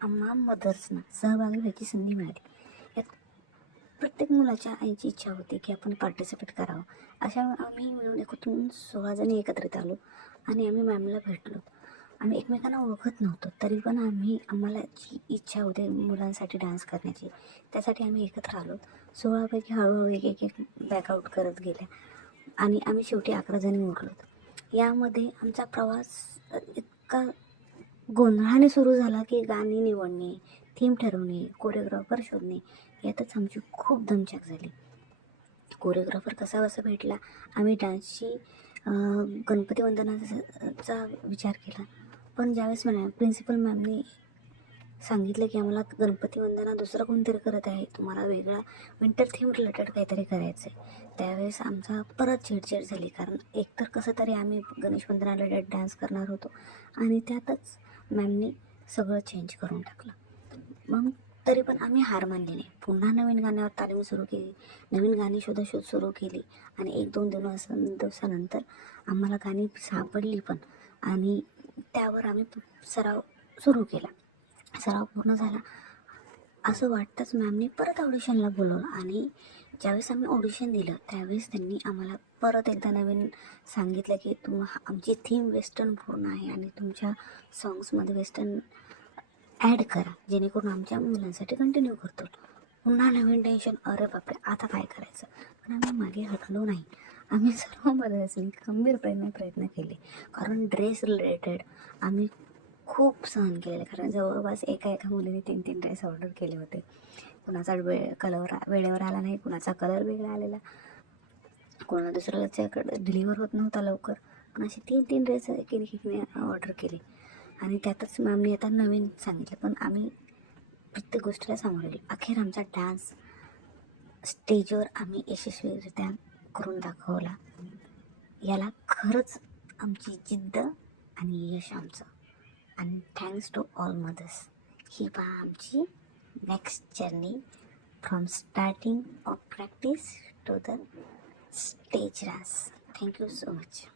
आम्हा मदर्सना सहभागी व्हायची संधी मिळाली. यात प्रत्येक मुलाच्या आईची इच्छा होती की आपण पार्टिसिपेट करावं. अशा आम्ही मिळून एकूण 16 जणी एकत्रित आलो आणि आम्ही मॅमला भेटलो. आम्ही एकमेकांना ओळखत नव्हतो, तरी पण आम्हाला जी इच्छा होती मुलांसाठी डान्स करण्याची, त्यासाठी आम्ही एकत्र आलो. 16पैकी हळूहळू एक बॅकआउट करत गेल्या आणि आम्ही शेवटी 11 जणी उरलो. यामध्ये आमचा प्रवास इतका गोंधळाने सुरू झाला की गाणी निवडणे, थीम ठरवणे, कोरिओग्राफर शोधणे यातच आमची खूप दमछाक झाली. कोरिओग्राफर कसा भेटला, आम्ही डान्सची गणपती वंदनाचा विचार केला. पण ज्यावेळेस प्रिन्सिपल मॅमने सांगितलं की आम्हाला गणपती वंदना दुसरं कोणतरी करत आहे, तुम्हाला वेगळा विंटर थीम रिलेटेड काहीतरी करायचं आहे, त्यावेळेस आमचा परत चिडचिड झाली. कारण एकतर कसं तरी आम्ही गणेश वंदना रिलेटेड डान्स करणार होतो आणि त्यातच मॅमने सगळं चेंज करून टाकलं. मग तरी पण आम्ही हार मानली नाही. पुन्हा नवीन गाण्यावर तालीम सुरू केली, नवीन गाणी शोधाशोध सुरू केली आणि 1-2 दिवसानंतर आम्हाला गाणी सापडली पण आणि त्यावर आम्ही सराव सुरू केला. सराव पूर्ण झाला असं वाटतंच मॅमने परत ऑडिशनला बोलवलं आणि ज्यावेळेस आम्ही ऑडिशन दिलं त्यावेळेस त्यांनी आम्हाला परत एकदा नवीन सांगितलं की आमची थीम वेस्टर्न पूर्ण आहे आणि तुमच्या सॉंग्समध्ये वेस्टर्न ॲड करा, जेणेकरून आमच्या मुलांसाठी कंटिन्यू करतो. पुन्हा नवीन टेन्शन, अरे बापरे आता काय करायचं. पण आम्ही मागे हटलो नाही. आम्ही सर्व मदर्सनी खंबीरपणे प्रयत्न केले. कारण ड्रेस रिलेटेड आम्ही खूप सहन केलेलं, कारण जवळपास एका मुलीने 3 ड्रेस ऑर्डर केले होते. कुणाचा कलर वेळेवर आला नाही, कुणाचा कलर वेगळा आलेला, कोणाला दुसऱ्याच्याकडे डिलिव्हर होत नव्हता लवकर. पण असे 3 ड्रेस एकीने ऑर्डर केले आणि त्यातच मॅमने आता नवीन सांगितलं. पण आम्ही प्रत्येक गोष्टीला सामोरे गेलो. अखेर आमचा डान्स स्टेजवर आम्ही यशस्वीरित्या करून दाखवला. याला खरंच आमची जिद्द आणि यश आमचं. आणि थँक्स टू ऑल मदर्स. ही पहा आमची next journey from starting of practice to the stage dance. Thank you so much.